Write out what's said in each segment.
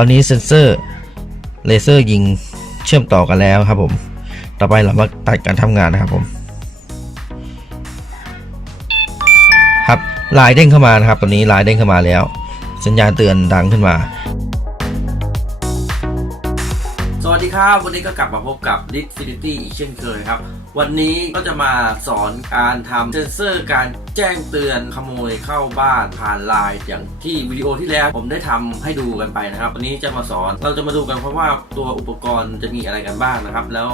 ตอนนี้เซ็นเซอร์เลเซอร์ยิงเชื่อมต่อกันแล้วครับผม ต่อไปเรามาตัดการทำงานนะครับผมครับลายเด้งเข้ามานะครับ ตอนนี้ลายเด้งเข้ามาแล้ว สัญญาณเตือนดังขึ้นมา สวัสดีครับ วันนี้ก็กลับมาพบกับ l i t Finity อีกเช่นเคยครับ วันนี้ก็จะมาสอนการทำเซนเซอร์การแจ้งเตือนขโมยเข้าบ้านผ่านไลน์อย่างที่วิดีโอที่แล้วผมได้ทำให้ดูกันไปนะครับ วันนี้จะมาสอนเราจะมาดูกันเพราะว่าตัวอุปกรณ์จะมีอะไรกันบ้างนะครับ แล้ว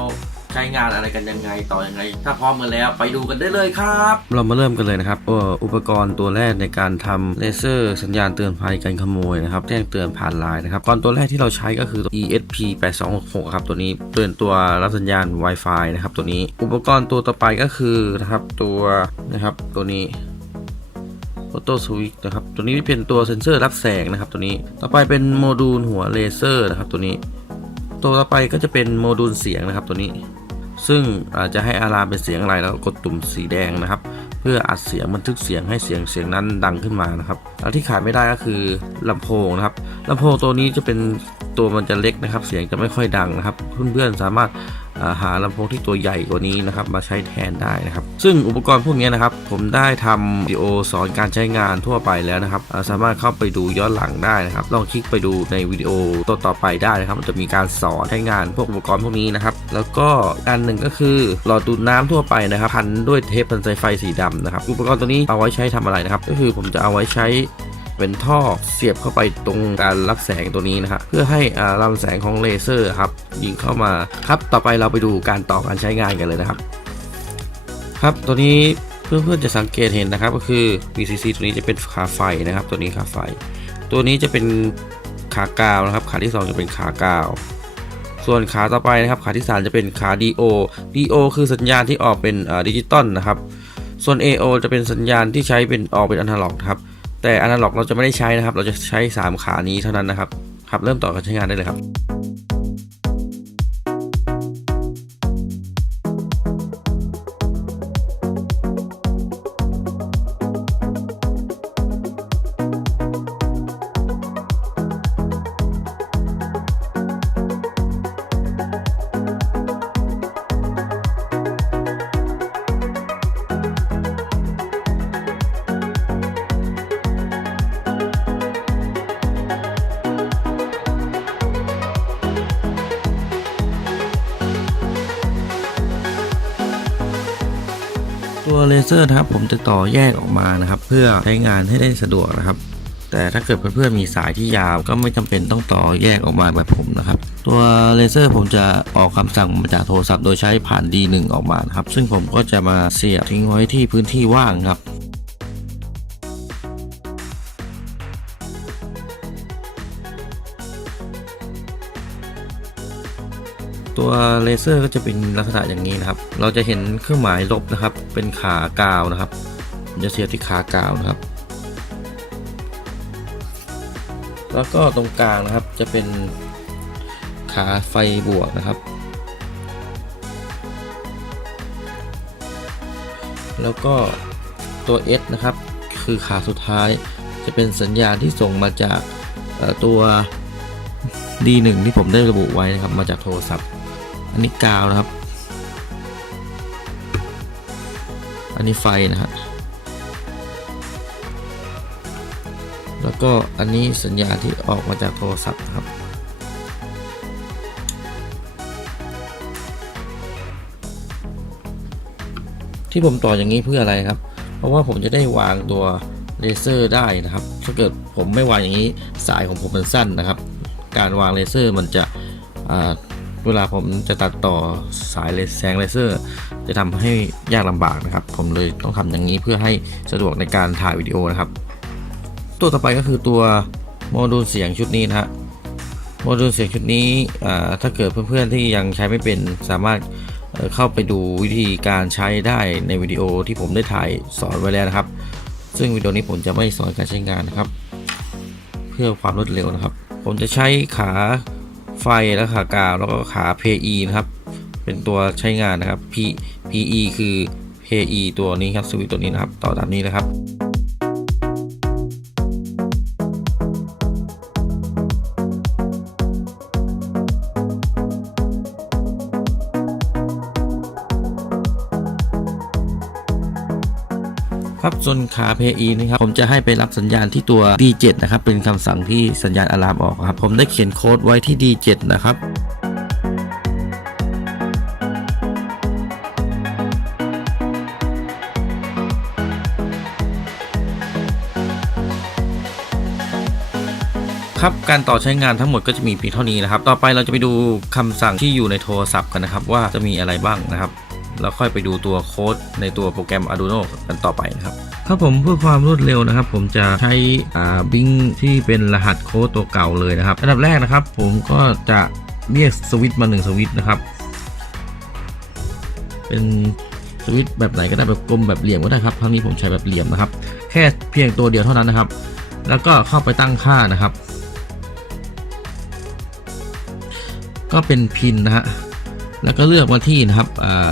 ใช้งานอะไรกันยังไงต่อยังไง ถ้าพร้อมกันแล้วไปดูกันได้เลยครับ เรามาเริ่มกันเลยนะครับอุปกรณ์ตัวแรกในการทำเลเซอร์สัญญาณเตือนภัยการขโมยนะครับแจ้งเตือนผ่านไลน์นะครับก่อนตัวแรกที่เราใช้ก็คือ ESP 8266ครับตัวนี้เป็นตัวรับสัญญาณ Wi-Fi นะครับตัวนี้อุปกรณ์ตัวต่อไปก็คือนะครับตัวนะครับตัวนี้ออโต้สวิตนะครับ ตัวนี้เป็นตัวเซ็นเซอร์รับแสงนะครับ ตัวนี้ ต่อไปเป็นโมดูลหัวเลเซอร์นะครับ ตัวนี้ ตัวต่อไปก็จะเป็นโมดูลเสียงนะครับ ตัวนี้ ซึ่งอาจจะให้อารามเป็นเสียงอะไรแล้วกดตุ่มสีแดงนะครับ เพื่ออัดเสียงบันทึกเสียงให้เสียงเสียงนั้นดังขึ้นมานะครับแล้วที่ขาดไม่ได้ก็คือลำโพงนะครับลำโพงตัวนี้จะเป็นตัวมันจะเล็กนะครับ เสียงจะไม่ค่อยดังนะครับ เพื่อนๆสามารถ หาลำโพงที่ตัวใหญ่กว่านี้นะครับมาใช้แทนได้นะครับ ซึ่งอุปกรณ์พวกนี้นะครับ ผมได้ทำวิดีโอสอนการใช้งานทั่วไปแล้วนะครับ สามารถเข้าไปดูย้อนหลังได้นะครับ ลองคลิกไปดูในวิดีโอต่อต่อไปได้นะครับ มันจะมีการสอนใช้งานพวกอุปกรณ์พวกนี้นะครับ แล้วก็อันหนึ่งก็คือหลอดดูดน้ำทั่วไปนะครับพันด้วยเทปพันสายไฟสีดำนะครับ อุปกรณ์ตัวนี้เอาไว้ใช้ทำอะไรนะครับ ก็คือผมจะเอาไว้ใช้ เป็นท่อเสียบเข้าไปตรงการรับแสงตัวนี้นะครับเพื่อให้ลำแสงของเลเซอร์ครับยิงเข้ามาครับต่อไปเราไปดูการต่อการใช้งานกันเลยนะครับ ครับตัวนี้เพื่อนๆจะสังเกตเห็นนะครับ ก็คือ VCC ตัวนี้จะเป็นขาไฟนะครับ ตัวนี้ขาไฟ ตัวนี้จะเป็นขากาวนะครับ ขาที่ 2 จะเป็นขากาว ส่วนขาต่อไปนะครับ ขาที่ 3 จะเป็นขา DO DO คือสัญญาณที่ออกเป็นดิจิตอลนะครับ ส่วน AO จะเป็นสัญญาณที่ใช้เป็นออกเป็นอนาล็อกครับ แต่อนาล็อกเราจะไม่ได้ใช้นะครับ เราจะใช้ 3 ขานี้เท่านั้นนะครับ ครับ เริ่มต่อการใช้งานได้เลยครับ เลเซอร์นะครับผมจะต่อแยกออกมานะครับ เพื่อใช้งานให้ได้สะดวกนะครับ แต่ถ้าเกิดเพื่อนๆมีสายที่ยาวก็ไม่จำเป็นต้องต่อแยกออกมาแบบผมนะครับ ตัวเลเซอร์ผมจะออกคำสั่งมาจากโทรศัพท์โดยใช้ผ่าน D1 ออกมานะครับ ซึ่งผมก็จะมาเสียบทิ้งไว้ที่พื้นที่ว่างครับ ตัวเลเซอร์ก็จะเป็นลักษณะอย่างนี้นะครับ เราจะเห็นเครื่องหมายลบนะครับ เป็นขากาวนะครับ จะเสียบที่ขากาวนะครับ แล้วก็ตรงกลางนะครับจะเป็นขาไฟบวกนะครับ แล้วก็ตัว S นะครับ คือขาสุดท้ายจะเป็นสัญญาณที่ส่งมาจากตัว D1 ที่ผมได้ระบุไว้นะครับ มาจากโทรศัพท์ อันนี้กาวนะครับ อันนี้ไฟนะครับแล้วก็อันนี้สัญญาณที่ออกมาจากโทรศัพท์ครับ ที่ผมต่ออย่างนี้เพื่ออะไรครับ เพราะว่าผมจะได้วางตัวเลเซอร์ได้นะครับ ถ้าเกิดผมไม่วางอย่างนี้สายของผมมันสั้นนะครับ การวางเลเซอร์มันจะ เวลาผมจะตัดต่อสายเลแสงเลเซอร์ จะทำให้ยากลำบากนะครับ ผมเลยต้องทำอย่างนี้เพื่อให้สะดวกในการถ่ายวิดีโอนะครับ ตัวต่อไปก็คือตัวโมดูลเสียงชุดนี้นะฮะโมดูลเสียงชุดนี้ถ้าเกิดเพื่อนๆที่ยังใช้ไม่เป็นสามารถเข้าไปดูวิธีการใช้ได้ในวิดีโอที่ผมได้ถ่ายสอนไว้แล้วนะครับ ซึ่งวิดีโอนี้ผมจะไม่สอนการใช้งานนะครับ เพื่อความรวดเร็วนะครับ ผมจะใช้ขา ไฟและขากาว แล้วก็ขา PE นะครับ เป็นตัวใช้งานนะครับ P PE คือ PE ตัวนี้ครับสวิตตัวนี้นะครับ ต่อตามนี้นะครับ ครับส่วนขาเพอีนะครับผมจะให้ไปรับสัญญาณที่ตัว D7 นะครับเป็นคำสั่งที่สัญญาณอะลามออกครับผมได้เขียนโค้ดไว้ที่ D7 นะครับครับการต่อใช้งานทั้งหมดก็จะมีเพียงเท่านี้นะครับ ต่อไปเราจะไปดูคำสั่งที่อยู่ในโทรศัพท์กันนะครับ ว่าจะมีอะไรบ้างนะครับ แล้วค่อยไปดูตัวโค้ดในตัวโปรแกรม Arduino กันต่อไปนะครับครับผมเพื่อความรวดเร็วนะครับ ผมจะใช้อ่าบิงที่เป็นรหัสโค้ดตัวเก่าเลยนะครับอันดับแรกนะครับ ผมก็จะเรียกสวิตช์มาหนึ่งสวิตช์นะครับ เป็นสวิตช์แบบไหนก็ได้แบบกลมแบบเหลี่ยมก็ได้ครับครั้งนี้ผมใช้แบบเหลี่ยมนะครับ แค่เพียงตัวเดียวเท่านั้นนะครับ แล้วก็เข้าไปตั้งค่านะครับ ก็เป็นพินนะฮะแล้วก็เลือกมาที่นะครับอ่า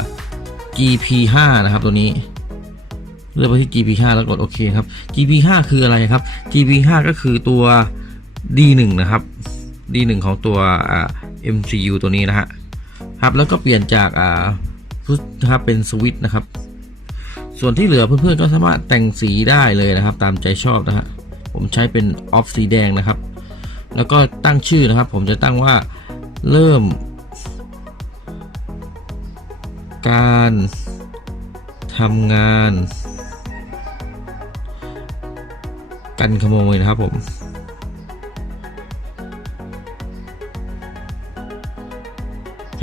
GP5 นะครับตัวนี้เลือกไปที่ GP5 แล้วกดโอเคครับ GP5 คืออะไรครับ GP5 ก็คือตัว D1 นะครับ D1 ของตัว MCU ตัวนี้นะฮะครับแล้วก็เปลี่ยนจากอ่าพุทนะครับเป็นสวิตช์นะครับ ส่วนที่เหลือเพื่อนๆก็สามารถแต่งสีได้เลยนะครับ ตามใจชอบนะฮะผมใช้เป็นออฟสีแดงนะครับ แล้วก็ตั้งชื่อนะครับ ผมจะตั้งว่าเริ่ม การทำงาน กันขโมยนะครับผม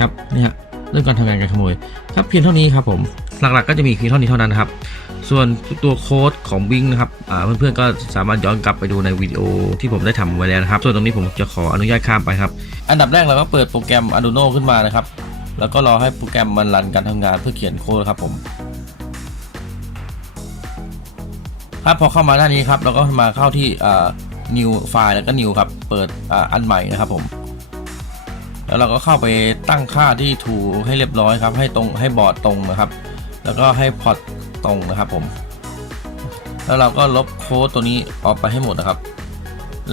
ครับนี่ฮะเรื่องการทำงานกันขโมยครับเพียงเท่านี้ครับผมหลักๆก็จะมีเพียงเท่านี้เท่านั้นนะครับ ส่วนตัวโค้ดของบิงนะครับเพื่อนๆก็สามารถย้อนกลับไปดูในวิดีโอที่ผมได้ทำไว้แล้วนะครับ ส่วนตรงนี้ผมจะขออนุญาตข้ามไปครับ อันดับแรกเราก็เปิดโปรแกรม Arduino ขึ้นมานะครับ แล้วก็รอให้โปรแกรมมันรันการทำงานเพื่อเขียนโค้ดครับผม ครับพอเข้ามาด้านนี้ครับเราก็มาเข้าที่ new file แล้วก็ new ครับ เปิดออันใหม่นะครับผม แล้วเราก็เข้าไปตั้งค่าที่ถูให้เรียบร้อยครับ ให้ตรงให้บอร์ดตรงนะครับ แล้วก็ให้พอร์ตตรงนะครับผม แล้วเราก็ลบโค้ดตัวนี้ออกไปให้หมดนะครับ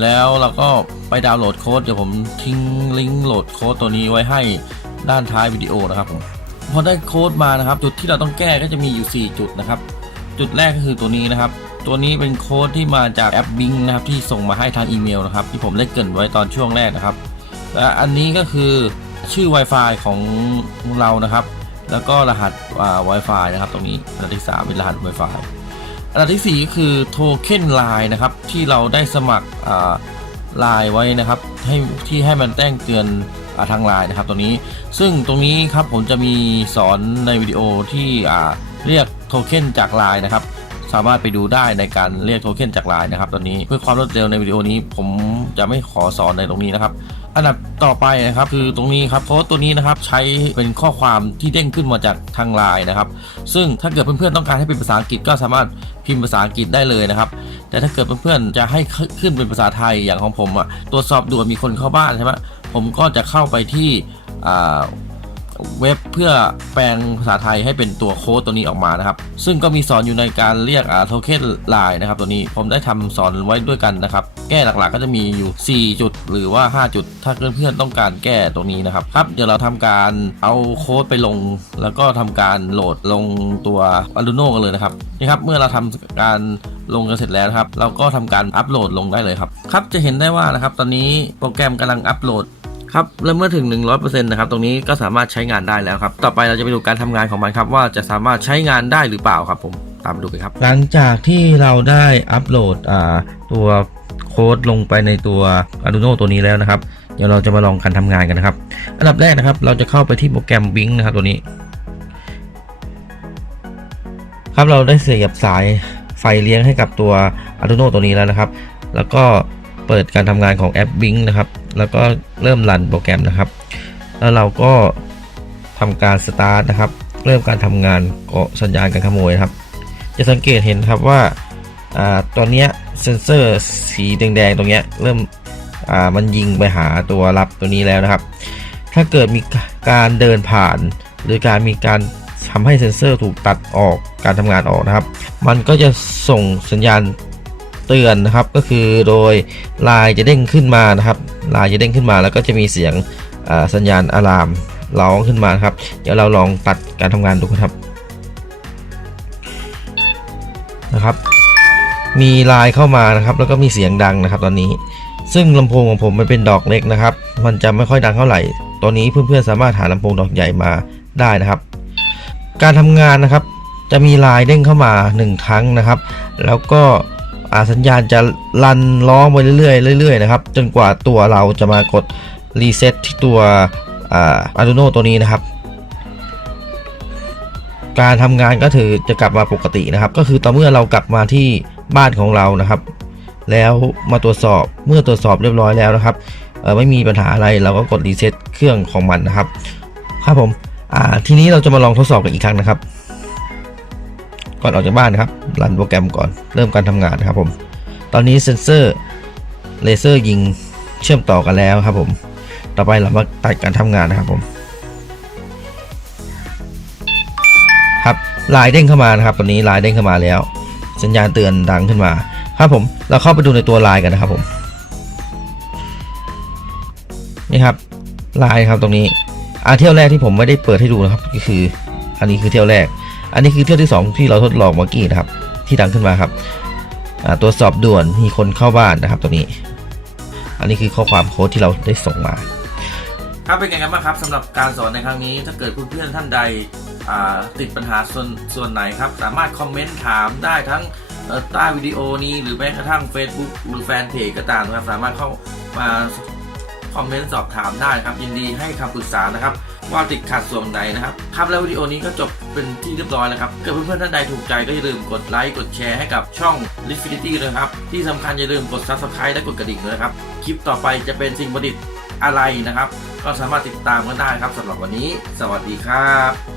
แล้วเราก็ไปดาวน์โหลดโค้ดเดี๋ยวผมทิ้งลิงก์โหลดโค้ดตัวนี้ไว้ให้ ด้านท้ายวิดีโอนะครับผมพอได้โค้ดมานะครับ จุดที่เราต้องแก้ก็จะมีอยู่ 4 จุดนะครับ จุดแรกก็คือตัวนี้นะครับ ตัวนี้เป็นโค้ดที่มาจากแอปบิงนะครับที่ส่งมาให้ทางอีเมลนะครับ ที่ผมได้เกรินไว้ตอนช่วงแรกนะครับและอันนี้ก็คือชื่อ Wi-Fi ของเรานะครับ แล้วก็รหัสอ่า Wi-Fi นะครับ ตรงนี้อันดับที่ 3 เป็นรหัส Wi-Fi อันดับที่ 4 ก็คือโทเค็นไลน์นะครับ ที่เราได้สมัครไลน์ไว้นะครับ ให้ที่ให้มันแจ้งเตือน ทางไลน์นะครับตัวนี้ ซึ่งตรงนี้ครับผมจะมีสอนในวิดีโอที่อ่าเรียกโทเค็นจากไลน์นะครับสามารถไปดูได้ในการเรียกโทเค็นจากไลน์นะครับ ตอนนี้เพื่อความรวดเร็วในวิดีโอนี้ผมจะไม่ขอสอนในตรงนี้นะครับ อันดับต่อไปนะครับคือตรงนี้ครับโค้ดตัวนี้นะครับใช้เป็นข้อความที่เด้งขึ้นมาจากทางไลน์นะครับ ซึ่งถ้าเกิดเพื่อนๆต้องการให้เป็นภาษาอังกฤษก็สามารถพิมพ์ภาษาอังกฤษได้เลยนะครับ แต่ถ้าเกิดเพื่อนๆจะให้ขึ้นเป็นภาษาไทยอย่างของผมอะตรวจสอบด่วนมีคนเข้าบ้านใช่ไหม ผมก็จะเข้าไปที่เว็บเพื่อแปลงภาษาไทยให้เป็นตัวโค้ดตัวนี้ออกมานะครับ ซึ่งก็มีสอนอยู่ในการเรียกอ่าโทเค็นไลน์นะครับตัวนี้ผมได้ทำสอนไว้ด้วยกันนะครับ แก้หลักๆก็จะมีอยู่ 4 จุดหรือว่า 5 จุด ถ้าเพื่อนๆต้องการแก้ตรงนี้นะครับครับเดี๋ยวเราทำการเอาโค้ดไปลง แล้วก็ทำการโหลดลงตัว Arduino กันเลยนะครับนี่ครับเมื่อเราทำการลงกันเสร็จแล้วครับ เราก็ทำการอัปโหลดลงได้เลยครับ ครับจะเห็นได้ว่านะครับ ตอนนี้โปรแกรมกำลังอัปโหลด ครับแล้วเมื่อถึง 100%นะครับตรงนี้ก็สามารถใช้งานได้แล้วครับ ต่อไปเราจะไปดูการทำงานของมันครับ ว่าจะสามารถใช้งานได้หรือเปล่าครับผมตามไปดูกันครับ หลังจากที่เราได้อัปโหลดตัวโค้ดลงไปในตัว Arduino ตัวนี้แล้วนะครับ เดี๋ยวเราจะมาลองการทำงานกันนะครับ อันดับแรกนะครับ เราจะเข้าไปที่โปรแกรม Bing นะครับตัวนี้ ครับเราได้เสียบสายไฟเลี้ยงให้กับตัว Arduino ตัวนี้แล้วนะครับ แล้วก็เปิดการทำงานของแอป Bing นะครับ แล้วก็เริ่มรันโปรแกรมนะครับ แล้วเราก็ทำการสตาร์ทนะครับ เริ่มการทำงานเก็สัญญาณการขโมยครับ จะสังเกตเห็นครับว่าอตอนนี้เซนเซอร์สีแดงๆตรงนี้เริ่มมันยิงไปหาตัวรับตัวนี้แล้วนะครับ ถ้าเกิดมีการเดินผ่าน หรือการมีการทำให้เซนเซอร์ถูกตัดออกการทำงานออกนะครับ มันก็จะส่งสัญญาณเตือนนะครับ ก็คือโดยลายจะเด้งขึ้นมานะครับ ลายจะเด้งขึ้นมา แล้วก็จะมีเสียงสัญญาณอะลามร้องขึ้นมาครับ เดี๋ยวเราลองตัดการทำงานดูครับนะครับ มีลน์เข้ามานะครับ แล้วก็มีเสียงดังนะครับ ตอนนี้ ซึ่งลำโพงของผมมันเป็นดอกเล็กนะครับ มันจะไม่ค่อยดังเท่าไหร่ตอนนี้เพื่อนๆสามารถหาลำโพงดอกใหญ่มาได้นะครับ การทำงานนะครับ จะมีลายเด้งเข้ามา 1 ครั้งนะครับ แล้วก็ สัญญาณจะรันร้องไปเรื่อยๆเรื่อยๆนะครับจนกว่าตัวเราจะมากดรีเซ็ตที่ตัวอา Arduino ตัวนี้นะครับ การทำงานก็ถือจะกลับมาปกตินะครับ ก็คือต่อเมื่อเรากลับมาที่บ้านของเรานะครับ แล้วมาตรวจสอบเมื่อตรวจสอบเรียบร้อยแล้วนะครับไม่มีปัญหาอะไรเราก็กดรีเซ็ตเครื่องของมันนะครับ ครับผมทีนี้เราจะมาลองทดสอบกันอีกครั้งนะครับ ก่อนออกจากบ้านนะครับรันโปรแกรมก่อนเริ่มการทำงานนะครับผมตอนนี้เซนเซอร์เลเซอร์ยิงเชื่อมต่อกันแล้วครับผมต่อไปเรามาตัดการทำงานนะครับผมครับลายเด้งเข้ามานะครับตอนนี้ลายเด้งเข้ามาแล้ว สัญญาณเตือนดังขึ้นมาครับผมเราเข้าไปดูในตัวลายกันนะครับผมนี่ครับลายครับตรงนี้อาเที่ยวแรกที่ผมไม่ได้เปิดให้ดูนะครับก็คือ อันนี้คือเที่ยวแรก อันนี้คือเที่ยวที่สองที่เราทดลองเมื่อกี้นะครับ ที่ดังขึ้นมาครับตรวจสอบด่วนมีคนเข้าบ้านนะครับตัวนี้ อันนี้คือข้อความโค้ดที่เราได้ส่งมา ครับเป็นไงกันบ้างครับสำหรับการสอนในครั้งนี้ ถ้าเกิดเพื่อนๆท่านใดติดปัญหาส่วนส่วนไหนครับ สามารถคอมเมนต์ถามได้ทั้งใต้วิดีโอนี้หรือแม้กระทั่ง Facebook หรือแฟนเพจก็ตามนะครับสามารถเข้ามาคอมเมนต์สอบถามได้ครับ ยินดีให้คำปรึกษานะครับ ว่าติดขัดส่วนไหนนะครับครับแล้ววิดีโอนี้ก็จบเป็นที่เรียบร้อยแล้วครับเกิดเพื่อนๆท่านใดถูกใจก็อย่าลืมกดไลค์กดแชร์ให้กับช่อง l i f i n i t y เลยครับ ที่สำคัญอย่าลืมกด Subscribe และกดกระดิ่งด้วยนะครับ คลิปต่อไปจะเป็นสิ่งประดิษฐ์อะไรนะครับ ก็สามารถติดตามกันได้ครับสำหรับวันนี้ สวัสดีครับ